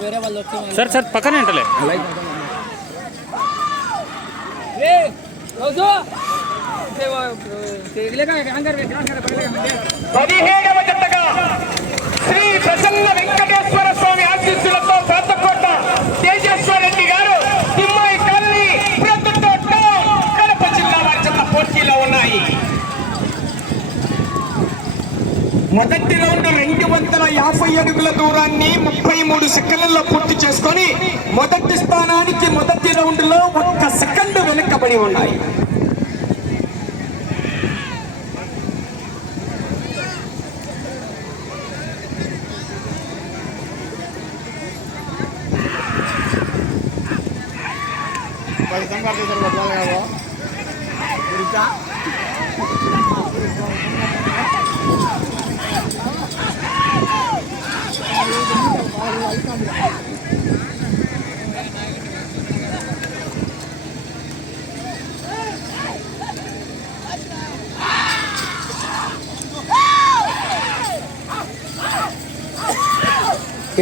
వేరే వాళ్ళు వచ్చి సార్ సార్ పక్కనే ఉంటలే. పదిహేడవ జతగా శ్రీ ప్రసన్న వెంకటేశ్వర స్వామి ఆశీస్సులతో ప్రాతకోట తేజేశ్వర రెడ్డి గారు తిమ్మాయి కాలనీ ప్రొద్దుటోట కడప జిల్లా వారి జత పోటీలో ఉన్నాయి మొదటి రౌండ్ రెండు వందల యాభై అడుగుల దూరాన్ని ముప్పై మూడు సెకండ్లలో పూర్తి చేసుకొని మొదటి స్థానానికి మొదటి రౌండ్లో ఒక్క సెకండ్ వెనుకబడి ఉన్నాయి.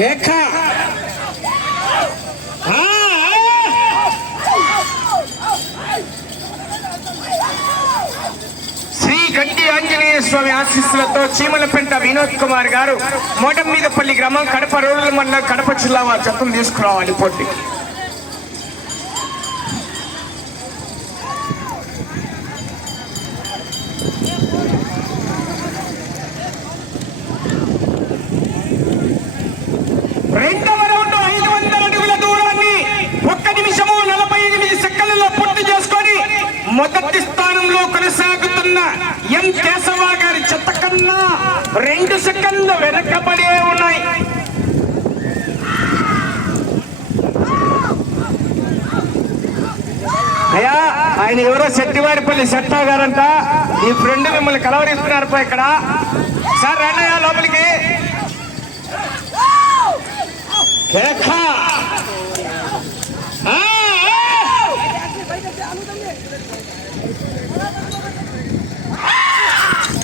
ఏక ఆ, శ్రీ గడ్డి ఆంజనేయ స్వామి ఆశీస్సులతో చీమలపెంట వినోద్ కుమార్ గారు మోటంమీదపల్లి గ్రామం కడప రోడ్ల మండలం కడప జిల్లా వారి చట్టం తీసుకురావాలి పోటీకి రెండవ రౌండ్ ఐదు వందల అడుగుల దూరాన్ని ఒక్క నిమిషము నలభై ఎనిమిది సెకండ్లలో పూర్తి చేసుకొని మొదటి స్థానంలో కొనసాగుతున్న ఎం కేశవ గారి చెత్త కన్నా రెండు సెకండ్లు వెనకబడే ఉన్నాయి. అయ్యా ఆయన ఎవరో శెట్టివారిపల్లి సెట్టా గారంట. ఈ ఫ్రెండ్ మిమ్మల్ని కలవరిస్తున్నారు ఇక్కడ. సార్ రండయ్యా లోపలికి. ఆ,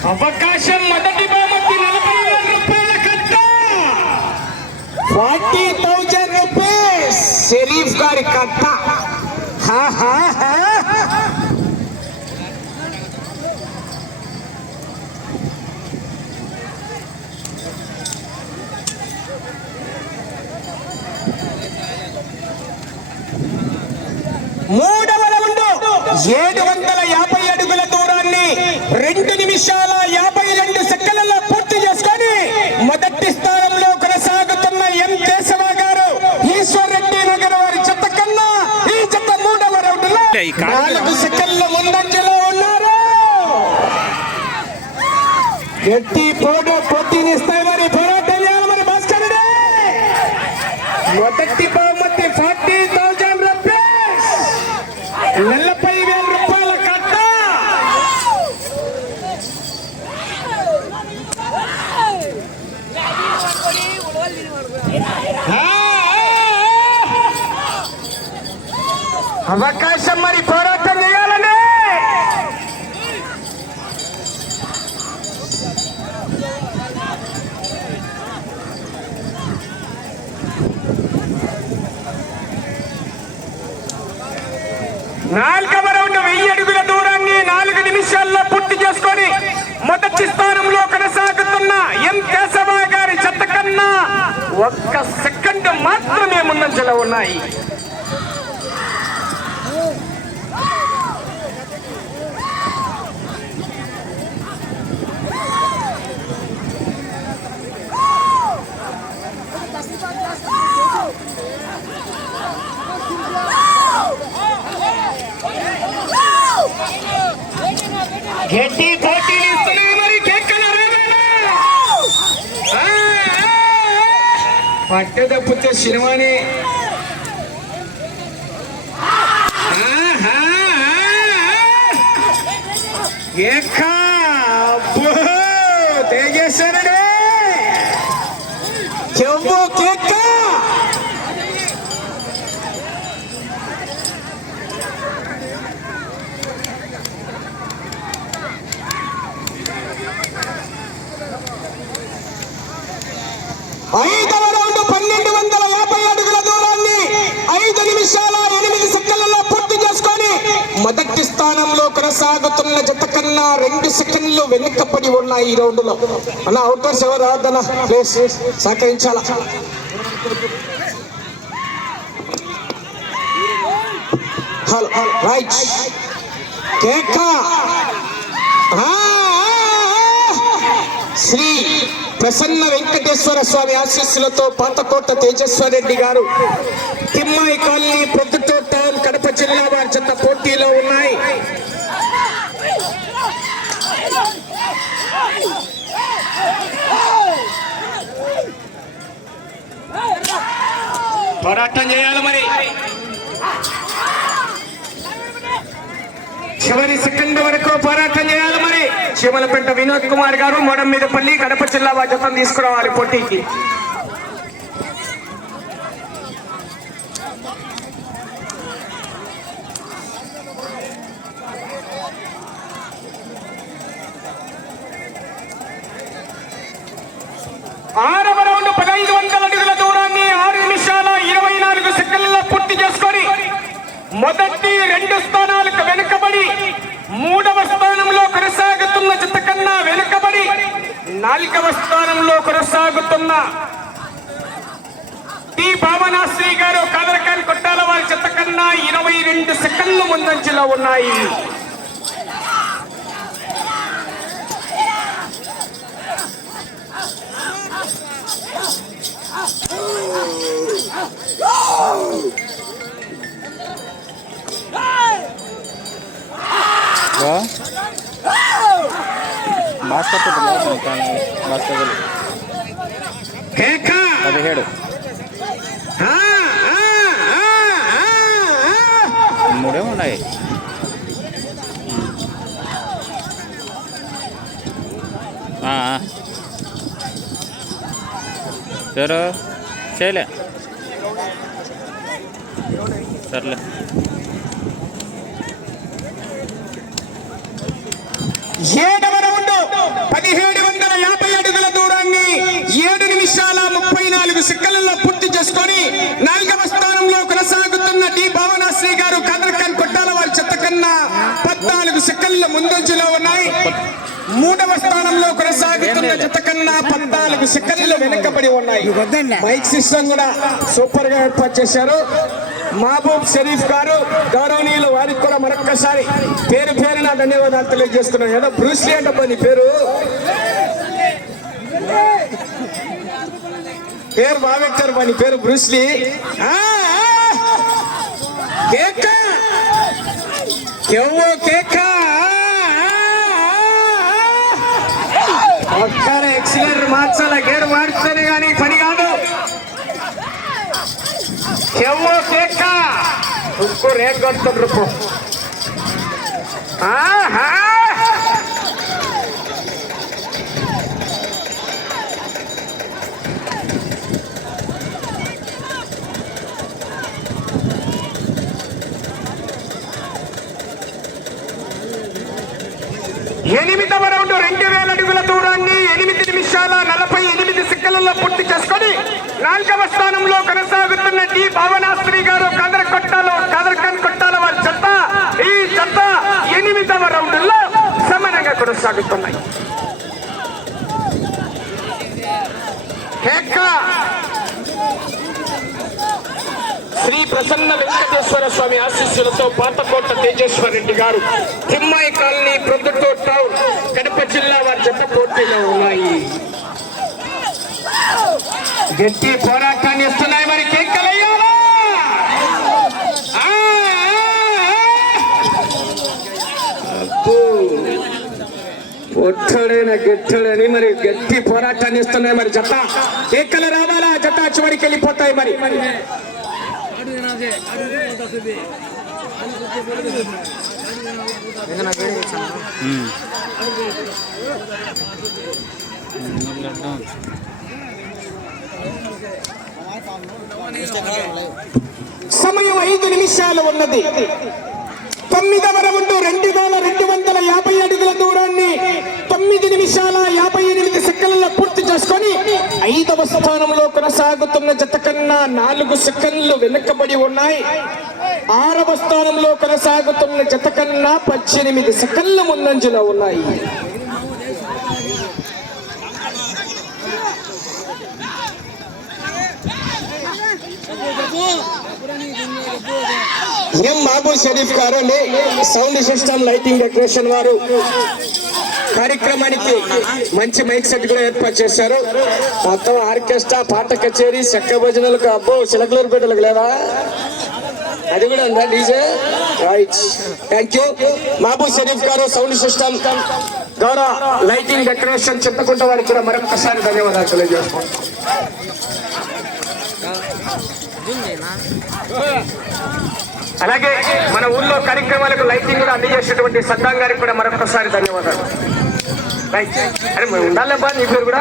అవకాశం మొదటి బహుమతి నలభై వేల రూపాయల కట్ట ఫార్టీ థౌజండ్ రూపీస్ షరీఫ్ గారి కట్ట హా, హా, హా. మూడవ రౌండ్ ఏడు వందల యాభై అడుగుల దూరాన్ని రెండు నిమిషాల యాభై రెండు సెకండ్లలో పూర్తి చేసుకొని మొదటి స్థానంలో కొనసాగుతున్న ఎం కేశవ గారు ఈశ్వర్ రెడ్డి నగర్ వారి చెత్త కన్నా ఈ చెత్త మూడవ రౌండ్లో ఈ కారు- నాలుగు సెకండ్ల ముందంజలో ఉన్నారు ఎట్టి పోటీ పోటీనిస్తాయి మరి పోరాటం చేయాలి మరి భాస్కర్. మొదటి బహుమతి ఫార్టీ థౌజండ్ రూపీస్ నలభై వేల రూపాయల కట్ట. అవకాశం మరి పోరాటం చేయాలని నాలుగవ రౌండ్ వెయ్యి అడుగుల దూరాన్ని నాలుగు నిమిషాల్లో పూర్తి చేసుకొని మొదటి స్థానంలో కొనసాగుతున్న ఎం కేశవ గారి చెత్త కన్నా ఒక్క సెకండ్ మాత్రమే ముందంజలో ఉన్నాయి గట్టి పోటీలు ఇస్తున్నాయి మరి కేకలు రేవేనా? ఆ, ఆ, ఆ. పట్టు తప్పితే సినిమాని ఐదవ రౌండ్ పన్నెండు వందల యాభై అడుగుల దూరాన్ని ఐదు నిమిషాల ఎనిమిది సెకండ్లలో పూర్తి చేసుకొని మొదటి స్థానంలో కొనసాగుతున్న జత కన్నా రెండు సెకండ్లు వెనుకపడి ఉన్నాయి ఈ రౌండ్లో అన్న అవుటర్స్ ఎవరు? రావద్దన్న ప్లేస్ సహకరించాలా? Hello right. కేక. శ్రీ ప్రసన్న వెంకటేశ్వర స్వామి ఆశీస్సులతో పాతకోట తేజస్వర రెడ్డి గారు తిమ్మాయి కాలనీ పొద్దుతో టౌన్ కడప జిల్లా వారి చెత్త పోటీలో ఉన్నాయి. పోరాటం చేయాలి మరి. చివరి సెకండ్ వరకు పోరాటం చేయాలి మరి. చీమలపేట వినోద్ కుమార్ గారు మొడం మీద పల్లి కడప జిల్లా బాధ్యతను తీసుకురావాలి పోటీకి ఆరవ రౌండ్ పదహైదు వందల అడుగుల దూరాన్ని ఆరు నిమిషాల ఇరవై నాలుగు సెకండ్లలో పూర్తి చేసుకొని మొదటి రెండు స్థానాలకు వెనుకబడి మూడవ స్థానంలో కొనసాగుతున్న జత కన్నా వెనుకబడి నాలుగవ స్థానంలో కొనసాగుతున్న టి భావనాశ్రీ గారు కాదరకాయలు కొట్టాల వారి చెత్త కన్నా ఇరవై రెండు సెకండ్లు ముందంజలో ఉన్నాయి Oh! బాస్కెట్ కేక! పదిహేడు. మూడే ఉన్నాయి. ఎవరు? చేయలే. సర్లే. ఏడవ రౌండ్ పదిహేడు వందల యాభై అడుగుల దూరాన్ని ఏడు నిమిషాల ముప్పై నాలుగు సెకండ్లలో పూర్తి చేసుకొని నాలుగవ స్థానంలో కొనసాగుతున్న డి భావనాశ్రీ గారు కదర్ఖాన్ కొట్టాల వారి చెత్త కన్నా పద్నాలుగు సెకండ్ల ముందంజలో ఉన్నాయి. మూడవ స్థానంలో కొనసాగుతున్న జత కన్నా పద్నాలుగు సెకండ్లు వెనుకబడి ఉన్నాయి. మైక్ సిస్టమ్ కూడా సూపర్గా ఏర్పాటు చేశారు. మహబూబ్ షరీఫ్ గారు గౌరవనీయులు వారికి కూడా మరొక్కసారి పేరు పేరున ధన్యవాదాలు తెలియజేస్తున్నాను. ఏదో బ్రూస్లీ అంటబ్బా నీ పేరు. పేరు బాగా పెట్టారు పని పేరు బ్రూస్లీ. ఆ, ఆ. కేక. కెవ్వో కేక. ఎక్సిలర్ మార్చాల? గేర్ మార్చితేనే కానీ పని. కాదు కెవ్వో కేక ఉక్కు ఆహా! ఎనిమిదవ రౌండ్ రెండు వేల అడుగుల దూరాన్ని ఎనిమిది నిమిషాల నలభై ఎనిమిది సెకండ్లలో పూర్తి చేసుకొని నాలుగవ స్థానంలో కొనసాగుతుంది డి భావనాశ్రీ గారు కదర కొట్టాలో కదరకన్ కొట్టాల వారి చెత్త ఈ చెత్త ఎనిమిదవ రౌండ్లో సమానంగా కొనసాగుతున్నాయి కేక శ్రీ ప్రసన్న వెంకటేశ్వర స్వామి ఆశీస్సులతో పాతకోట తేజేశ్వర రెడ్డి గారు తిమ్మాయి కాలనీ ప్రొద్దుటూరు టౌన్ కడప జిల్లా వారి జత పోటీలో ఉన్నాయి. గట్టి పోరాటాన్ని ఇస్తున్నాయి మరి కేకలయ్యాలా ఆ, ఒట్టడైన మరి గట్టి పోరాటాన్ని ఇస్తున్నాయి మరి జత. కేకలు రావాలా? జత చివరికి వెళ్ళిపోతాయి మరి. సమయం ఐదు నిమిషాలు ఉన్నది. తొమ్మిదవ రౌండ్ రెండు వేల రెండు వందల యాభై అడుగుల దూరాన్ని తొమ్మిది నిమిషాల యాభై సెకండ్ల పూర్తి చేసుకొని ఐదవ స్థానంలో కొనసాగుతున్న జత కన్నా నాలుగు సెకండ్లు వెనుకబడి ఉన్నాయి. ఆరవ స్థానంలో కొనసాగుతున్న జత కన్నా పద్దెనిమిది సెకండ్ల ముందంజలో ఉన్నాయి. ఎం మహబూబ్ షరీఫ్ గారు సౌండ్ సిస్టమ్ లైటింగ్ డెకరేషన్ వారు. కార్యక్రమానికి మంచి మైక్ సెట్ కూడా ఏర్పాటు చేశారు. మొత్తం ఆర్కెస్ట్రా పాట కచేరీ చెక్క భజనలకు అబ్బో చిలకలూరు బిడ్డలకు లేదా అది కూడా ఉందా DJ? Right thank you Mahaboob Sharif గారు సౌండ్ సిస్టమ్. గౌరవ లైటింగ్ డెకరేషన్ చింతకుంట వారికి కూడా మరొకసారి ధన్యవాదాలు తెలియజేస్తాం అలాగే మన ఊళ్ళో కార్యక్రమాలకు లైటింగ్ కూడా అందజేసినటువంటి సద్దాం గారికి కూడా మరొకసారి ధన్యవాదాలు. అరే మరి ఉండాలబ్బా నీ పేరు కూడా.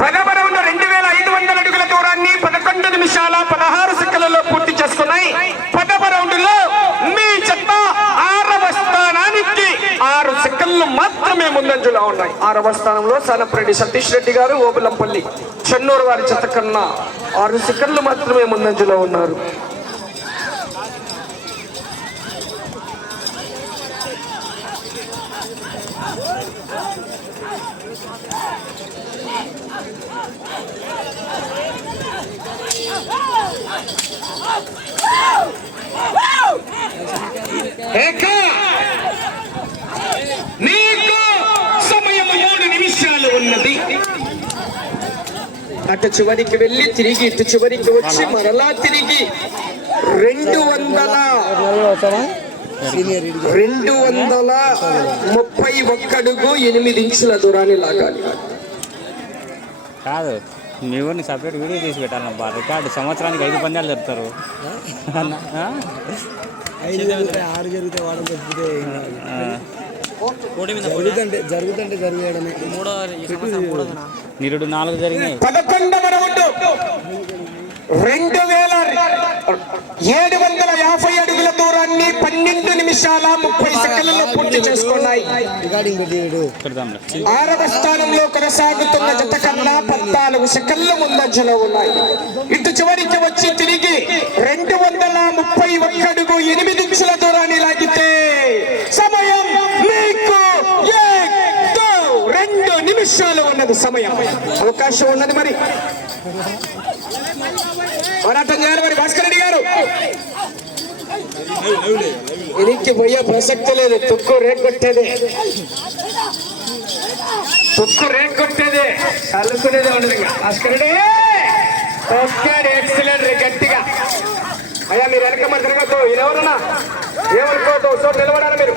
పదవ రౌండ్ రెండు వేల ఐదు వందల అడుగుల దూరాన్ని పదకొండు నిమిషాల పదహారు సెకండ్లలో పూర్తి చేసుకున్నాయి. పదవ రౌండ్లో లో మీ చెత్త ఆరవ స్థానానికి ఆరు సెకండ్లు మాత్రమే ముందంజలో ఉన్నాయి ఆరవ స్థానంలో సానప్రెడ్డి సతీష్ రెడ్డి గారు ఓబులంపల్లి చెన్నూరు వారి చెత్త కన్నా ఆరు సెకండ్లు మాత్రమే ముందంజలో ఉన్నారు ఏక! నీకు సమయం మూడు నిమిషాలు ఉన్నది అటు చివరికి వెళ్ళి తిరిగి ఇటు చివరికి వచ్చి మరలా తిరిగి. రెండు వందల రెండు వందల ముప్పై ఒక్కడుగు ఎనిమిది ఇంచుల దూరాన్ని లాగాలి. కాదు మీ ఊరిని సపరేట్ వీడియో తీసి పెట్టాలన్నబ్బా రికార్డు సంవత్సరానికి ఐదు పందాలు చెప్తారు జరుగుతాయి ఆరు జరుగుతాయి వాడడం తప్పితే. జరుగుతుంటే జరుగుతుంటే జరిగేయడమే. నిరుడు నాలుగు జరిగినాయి. పదకొండవ రౌండ్ రెండు వేల ఏడు వందల యాభై అడుగుల దూరాన్ని పన్నెండు నిమిషాల ముప్పై సెకండ్లలో పూర్తి చేసుకున్నాయి. ఆరవ స్థానంలో కొనసాగుతున్న జత కన్నా పద్నాలుగు సెకండ్ల ముందంజలో ఉన్నాయి. ఇటు చివరికి వచ్చి తిరిగి రెండు వందల ముప్పై ఒక్కడుగు ఎనిమిది ఇంచుల దూరాన్ని లాగితే సమయం మీకు ఏదో రెండు నిమిషాలు సమయం. అవకాశం ఉన్నది మరి. పోరాటం చేయాలి మరి భాస్కర్ రెడ్డి గారు. ఎనికి పోయే ప్రసక్తి లేదు తుక్కు రేగొట్టేదే తుక్కు కొట్టేది. అల్లుకునేది ఉండదు భాస్కర్ రెడ్డి! ఒక్కడు ఎక్సలెంట్ గట్టిగా. అయ్యా మీరు వెనక మరి తిరగద్దు ఇది ఎవరన్నా ఏమనుకోవద్దు సో నిలబడాలి మీరు.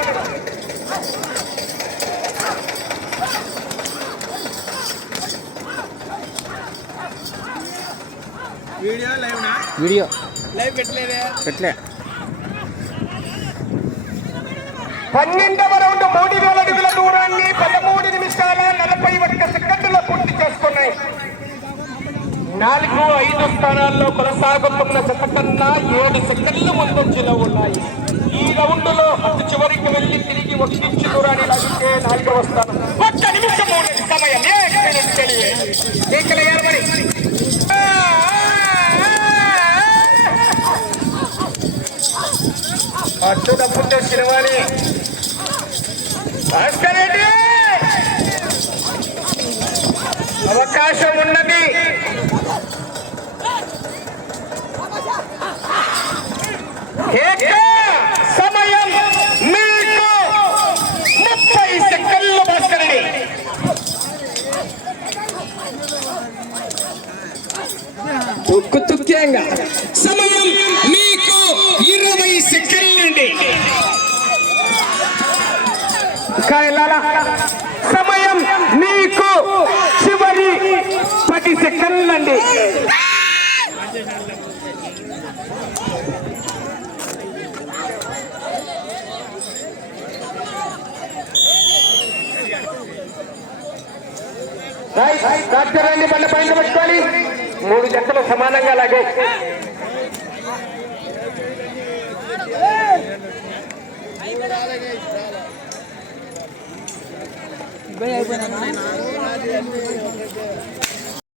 వీడియో లైవ్ పెట్టలేదే పెట్టలే పన్నెండవ రౌండ్ మూడు వేల అడుగుల దూరాన్ని పదమూడు నిమిషాల నలభై ఒక్క సెకండ్లో పూర్తి చేసుకున్నాయి నాలుగు ఐదు స్థానాల్లో కొనసాగుతున్న జత కన్నా ఏడు సెకండ్లు ముందంజలో ఉన్నాయి ఈ రౌండ్లో అటు చివరికి వెళ్ళి తిరిగి ఒక దూరాన్ని లాగితే నాలుగవ స్థానం ఒక్క నిమిషం ఉన్నది సమయం ఏ మినిట్ తెలియే. కేకలేయాలి సినిమాని. భాస్కర్ రెడ్డి! అవకాశం ఉన్నది. సమయం మీకు ముప్పై సెకండ్లు భాస్కర్ రెడ్డి. తుక్కు తుక్కేంగా సమయం సెకండ్లండి బండ పైన పెట్టుకోవాలి. మూడు జతలు సమానంగా లాగే. అయిపోయినా